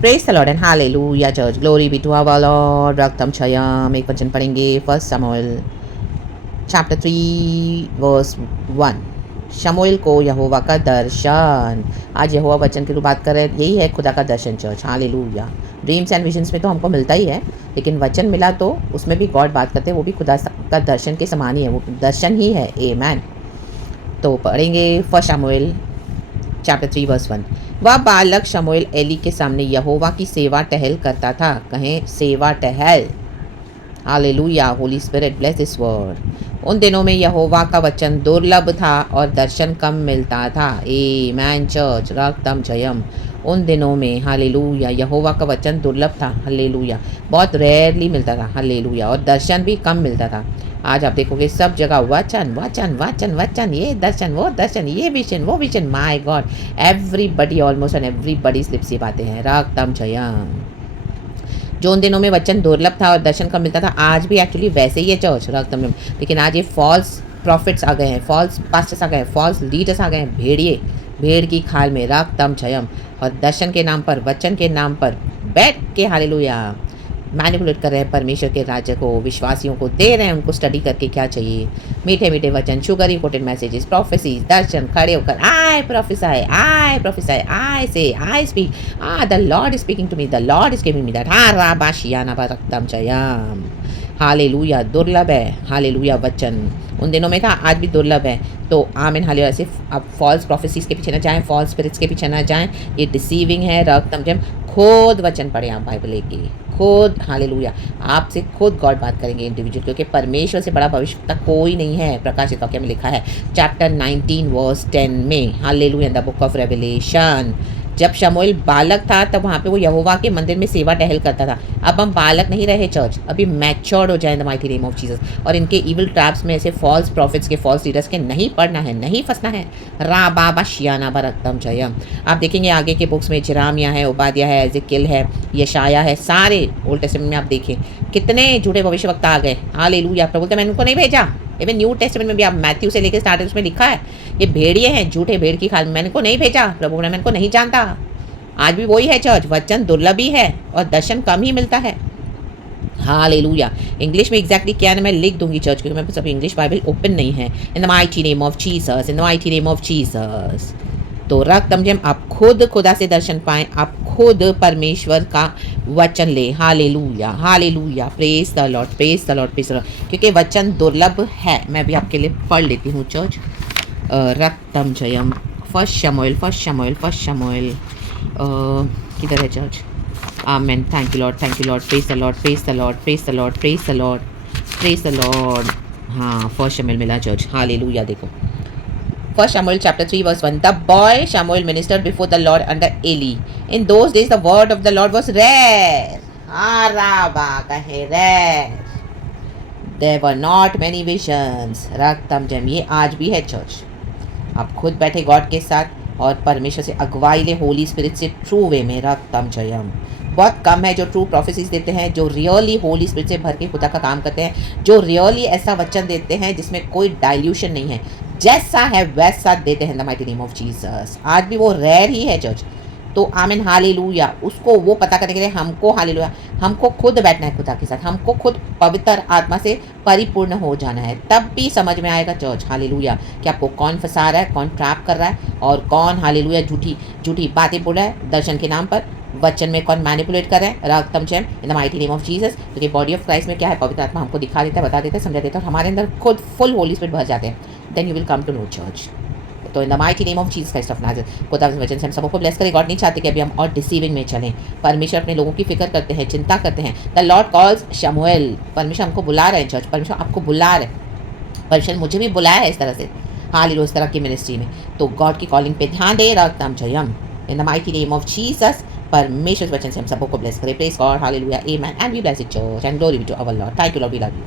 Praise the lord and hallelujah church, glory be to our lord. रक्तम क्षयम, एक वचन पढ़ेंगे फर्स्ट शमूएल चैप्टर 3 वर्स 1। शमूएल को यहोवा का दर्शन। आज यहोवा वचन की बात कर रहे हैं, यही है खुदा का दर्शन church. Hallelujah. Dreams and visions में तो हमको मिलता ही है, लेकिन वचन मिला तो उसमें भी गॉड बात करते हैं, वो भी खुदा का दर्शन के समान ही है, वो दर्शन ही है। आमेन। तो पढ़ेंगे फर्स्ट शमूएल चैप्टर 3 वर्स 1। वह बालक शमूएल एली के सामने यहोवा की सेवा टहल करता था। कहें सेवा टहल। Hallelujah. Holi spirit bless this word. उन दिनों में यहोवा का वचन दुर्लभ था और दर्शन कम मिलता था। आमेन चर्च, रक्तम जयम। उन दिनों में हालेलुया यहोवा का वचन दुर्लभ था। हालेलुया। बहुत रेयरली मिलता था। हालेलुया। और दर्शन भी कम मिलता था। आज आप देखोगे सब जगह वचन वचन वचन वचन, ये दर्शन वो दर्शन, ये विजन वो vision. My God, everybody almost and everybody slips ये बातें हैं। रक्तम जयम। जो उन दिनों में वचन दुर्लभ था और दर्शन कम मिलता था, आज भी एक्चुअली वैसे ही है चर्च, रक्तम। लेकिन आज ये फॉल्स प्रॉफिट्स आ गए हैं, फॉल्स पास्टर्स आ गए हैं, फॉल्स लीडर्स आ गए हैं, भेड़िए भेड़ की खाल में। रक्तम जयम। और दर्शन के नाम पर, वचन के नाम पर बैठ के हालेलुया मैनिपुलेट कर रहे हैं परमेश्वर के राज्य को, विश्वासियों को दे रहे हैं उनको स्टडी करके क्या चाहिए, मीठे मीठे वचन, शुगर इंपोर्टेड मैसेजेस, प्रोफेसीज, दर्शन, खड़े होकर I prophesy, I say, I speak, the lord is speaking to me, the lord is giving me that. राबाशियाना रक्तम चयाम। हालेलुया। दुर्लभ है हालेलुया वचन। उन दिनों में था, आज भी दुर्लभ है। तो आमीन हालेलुया। सिर्फ आप फॉल्स प्रोफेसीज के पीछे ना जाएं, फॉल्स स्पिरिट्स के पीछे ना जाएं, ये डिसीविंग है। रक्तम जम। खुद वचन पढ़े आप बाइबल लेके, खुद हालेलुया आपसे खुद गॉड बात करेंगे इंडिविजुअल, क्योंकि परमेश्वर से बड़ा भविष्यवक्ता कोई नहीं है। प्रकाशित वाक्य में लिखा है चैप्टर 19 वर्स 10 में। Hallelujah. The book of revelation. जब शमूएल बालक था तब वहाँ पे वो यहोवा के मंदिर में सेवा टहल करता था। अब हम बालक नहीं रहे चर्च, अभी मैच्योर्ड हो जाए the mighty name of Jesus. और इनके इविल ट्रैप्स में ऐसे फॉल्स प्रॉफिट्स के, फॉल्स लीडर्स के नहीं पढ़ना है, नहीं फंसना है। रा बाबा शियाना बरकतम जयम। आप देखेंगे आगे के बुक्स में जिरामिया है, उबादिया है, एजेकियल है, यशाया है, सारे ओल्ड टेस्टामेंट में आप देखें कितने झूठे भविष्यवक्ता आ गए। हालेलुया। प्रभु बोलते मैंने उनको नहीं भेजा। इवन न्यू टेस्टामेंट में भी आप मैथ्यू से लेकर स्टार्ट उसमें लिखा है, ये भेड़िए हैं, झूठे भेड़ की खाल, मैंने को नहीं भेजा। प्रभु ने मैंने को नहीं जानता। आज भी वही है चर्च, वचन दुर्लभ ही है और दर्शन कम ही मिलता है। हालेलुया। इंग्लिश में एग्जैक्टली क्या है मैं लिख दूंगी चर्च, क्योंकि मेरे पास अभी इंग्लिश बाइबल ओपन नहीं है। इन the mighty name of Jesus, in the mighty name of Jesus. तो रक्तम जम आप खुद खुदा से दर्शन पाएं, आप खुद परमेश्वर का वचन ले। Hallelujah hallelujah. Praise the Lord, praise the Lord, praise the Lord. क्योंकि वचन दुर्लभ है। मैं भी आपके लिए पढ़ लेती हूँ चर्च। रक्तम जयम। फर्स्ट शमूएल किधर है church? Amen. Thank you Lord, thank you Lord. Praise the Lord, praise the Lord, praise the Lord, praise the Lord, praise the Lord. हाँ, फर्स्ट शमूएल मिला चर्च। हालेलुया। देखो first Samuel chapter 3 verse 1। The boy Samuel ministered before the Lord under Eli. In those days the word of the Lord was rare. कहे rare. There were not many visions. रक्तम जम। ये आज भी है चर्च। आप खुद बैठे गॉड के साथ और परमेश्वर से अगुवाई ले, होली स्पिरिट से ट्रू वे में। रक्तम जयम। बहुत कम है जो ट्रू प्रोफेसीज देते हैं, जो रियली होली स्पिरिट से भर के खुदा का काम करते हैं, जो रियली ऐसा वचन देते हैं जिसमें कोई डाइल्यूशन नहीं है, जैसा है वैसा देते हैं the mighty name of Jesus. आज भी वो रेयर ही है चर्च। तो आमीन हालेलुया। उसको वो पता करने के लिए हमको हालेलुया, हमको खुद बैठना है खुदा के साथ, हमको खुद पवित्र आत्मा से परिपूर्ण हो जाना है, तब भी समझ में आएगा चर्च। हालेलुया कि आपको कौन फंसा रहा है, कौन ट्रैप कर रहा है, और कौन हालेलुया झूठी झूठी बातें बोल रहा है दर्शन के नाम पर, वचन में कौन मैनिपुलेट कर रहा है। रक्तम जयम in the mighty name of Jesus. क्योंकि बॉडी ऑफ क्राइस्ट में क्या है, पवित्र आत्मा हमको दिखा देता है, बता देता है, समझा देता है, और हमारे अंदर खुद फुल होली स्पिरिट भर जाते हैं। Then you will come to know church. तो in the mighty name of Jesus Christ of Nazareth, खुदा के वचन से हम सबको ब्लेस करें। गॉड नहीं चाहते कि अभी हम और डिसीविंग में चलें। परमेश्वर अपने लोगों की फिक्र करते हैं, चिंता करते हैं। द लॉर्ड कॉल्स शमूएल। परमेश्वर हमको बुला रहे हैं चर्च, परमेश्वर आपको बुला रहे हैं, परमेश्वर मुझे भी बुलाया है इस तरह से, हालेलुया, इस तरह की मिनिस्ट्री में। तो गॉड की कॉलिंग पे ध्यान दे। रक्तम जयम in the mighty name of Jesus. परमेश्वर वचन से हम सबको ब्लेस करें। Praise God, hallelujah, amen, and we bless it church and glory be to our Lord. Thank you Lord, we love you.